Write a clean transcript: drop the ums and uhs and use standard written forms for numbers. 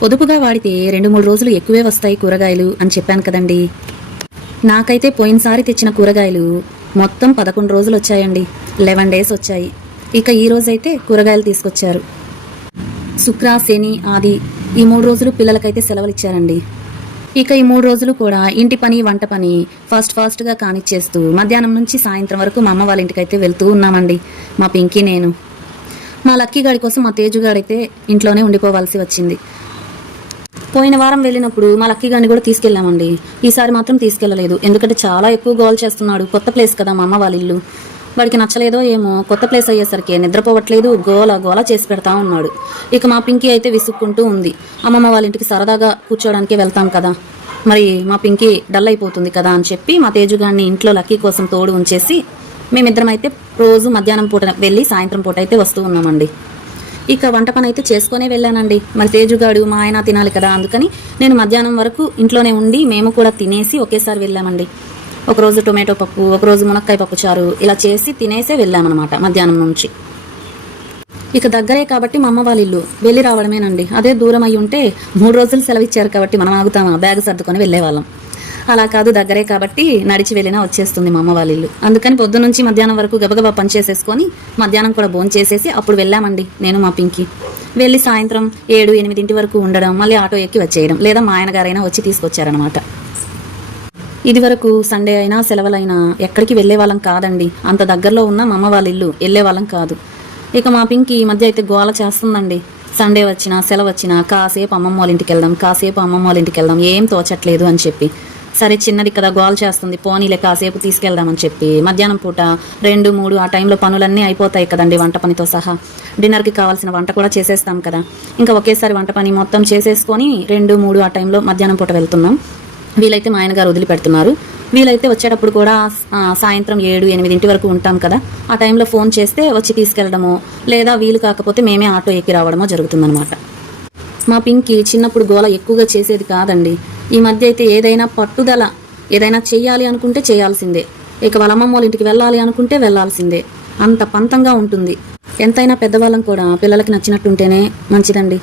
పొదుపుగా వాడితే 2-3 రోజులు ఎక్కువే వస్తాయి కూరగాయలు అని చెప్పాను కదండి. నాకైతే పోయినసారి తెచ్చిన కూరగాయలు మొత్తం 11 రోజులు వచ్చాయండి. 11 డేస్ వచ్చాయి. ఇక ఈ రోజైతే కూరగాయలు తీసుకొచ్చారు. శుక్ర, శని, ఆది ఈ 3 రోజులు పిల్లలకైతే సెలవులు ఇచ్చారండి. ఇక ఈ 3 రోజులు కూడా ఇంటి పని, వంట పని ఫాస్ట్గా కానిచ్చేస్తూ మధ్యాహ్నం నుంచి సాయంత్రం వరకు మా అమ్మ వాళ్ళ ఇంటికైతే వెళ్తూ ఉన్నామండి. మా పింకీ, నేను. మా లక్కీ గాడి కోసం మా తేజుగాడైతే ఇంట్లోనే ఉండిపోవాల్సి వచ్చింది. పోయిన వారం వెళ్ళినప్పుడు మా లక్కీ గారిని కూడా తీసుకెళ్ళామండి. ఈసారి మాత్రం తీసుకెళ్లలేదు. ఎందుకంటే చాలా ఎక్కువ గోల్ చేస్తున్నాడు. కొత్త ప్లేస్ కదా మా అమ్మ వాళ్ళ ఇల్లు. వాడికి నచ్చలేదో ఏమో, కొత్త ప్లేస్ అయ్యేసరికి నిద్రపోవట్లేదు, గోల చేసి పెడతా ఉన్నాడు. ఇక మా పింకీ అయితే విసుక్కుంటూ ఉంది. అమ్మమ్మ వాళ్ళ ఇంటికి సరదాగా కూర్చోడానికి వెళ్తాం కదా, మరి మా పింకీ డల్ అయిపోతుంది కదా అని చెప్పి మా తేజుగాడిని ఇంట్లో లక్కీ కోసం తోడు ఉంచేసి మేమిద్దరం అయితే రోజు మధ్యాహ్నం పూట వెళ్ళి సాయంత్రం పూట అయితే వస్తూ ఉన్నామండి. ఇక వంట పని అయితే చేసుకునే వెళ్ళానండి. మరి తేజుగాడు మా ఆయన తినాలి కదా, అందుకని నేను మధ్యాహ్నం వరకు ఇంట్లోనే ఉండి మేము కూడా తినేసి ఒకేసారి వెళ్ళామండి. ఒకరోజు టొమాటో పప్పు, ఒకరోజు మునక్కాయ పప్పు చారు ఇలా చేసి తినేసే వెళ్ళామన్నమాట మధ్యాహ్నం నుంచి. ఇక దగ్గరే కాబట్టి మా అమ్మ వాళ్ళ ఇల్లు వెళ్ళి రావడమేనండి. అదే దూరం అయి ఉంటే 3 రోజులు సెలవు ఇచ్చారు కాబట్టి మనం ఆగుతామా, బ్యాగ్ సర్దుకొని వెళ్ళేవాళ్ళం. అలా కాదు, దగ్గరే కాబట్టి నడిచి వెళ్ళినా వచ్చేస్తుంది మా అమ్మ వాళ్ళ ఇల్లు. అందుకని పొద్దు నుంచి మధ్యాహ్నం వరకు గబగబా పని చేసేసుకొని మధ్యాహ్నం కూడా భోజనం చేసేసి అప్పుడు వెళ్ళామండి నేను, మా పింకీ. వెళ్ళి సాయంత్రం 7-8 వరకు ఉండడం, మళ్ళీ ఆటో ఎక్కి వచ్చేయడం, లేదా మా ఆయన గారైనా వచ్చి తీసుకొచ్చారనమాట. ఇది వరకు సండే అయినా సెలవులైనా ఎక్కడికి వెళ్ళే వాళ్ళం కాదండి. అంత దగ్గరలో ఉన్న మా అమ్మ వాళ్ళ ఇల్లు వెళ్ళే వాళ్ళం కాదు. ఇక మా పింకీ ఈ మధ్య అయితే గోల చేస్తుందండి. సండే వచ్చినా సెలవు వచ్చినా కాసేపు అమ్మమ్మ వాళ్ళ ఇంటికి వెళ్దాం, ఏం తోచట్లేదు అని చెప్పి. సరే చిన్నది కదా గోల చేస్తుంది, పోనీలే కాసేపు తీసుకెళ్దామని చెప్పి మధ్యాహ్నం పూట 2-3 ఆ టైంలో పనులన్నీ అయిపోతాయి కదండి, వంట పనితో సహా. డిన్నర్కి కావాల్సిన వంట కూడా చేసేస్తాం కదా. ఇంకా ఒకేసారి వంట పని మొత్తం చేసేసుకొని 2-3 ఆ టైంలో మధ్యాహ్నం పూట వెళ్తున్నాం. వీలైతే మా ఆయన గారు వదిలిపెడుతున్నారు. వీలైతే వచ్చేటప్పుడు కూడా సాయంత్రం 7-8 వరకు ఉంటాం కదా, ఆ టైంలో ఫోన్ చేస్తే వచ్చి తీసుకెళ్లడమో, లేదా వీలు కాకపోతే మేమే ఆటో ఎక్కి రావడమో జరుగుతుందన్నమాట. మా పింకీ చిన్నప్పుడు గోల ఎక్కువగా చేసేది కాదండి. ఈ మధ్య అయితే ఏదైనా పట్టుదల, ఏదైనా చెయ్యాలి అనుకుంటే చేయాల్సిందే. ఇక వాళ్ళ అమ్మమ్మ వాళ్ళ ఇంటికి వెళ్ళాలి అనుకుంటే వెళ్ళాల్సిందే. అంత పంతంగా ఉంటుంది. ఎంతైనా పెద్దవాళ్ళం కూడా పిల్లలకి నచ్చినట్టుంటేనే మంచిదండి.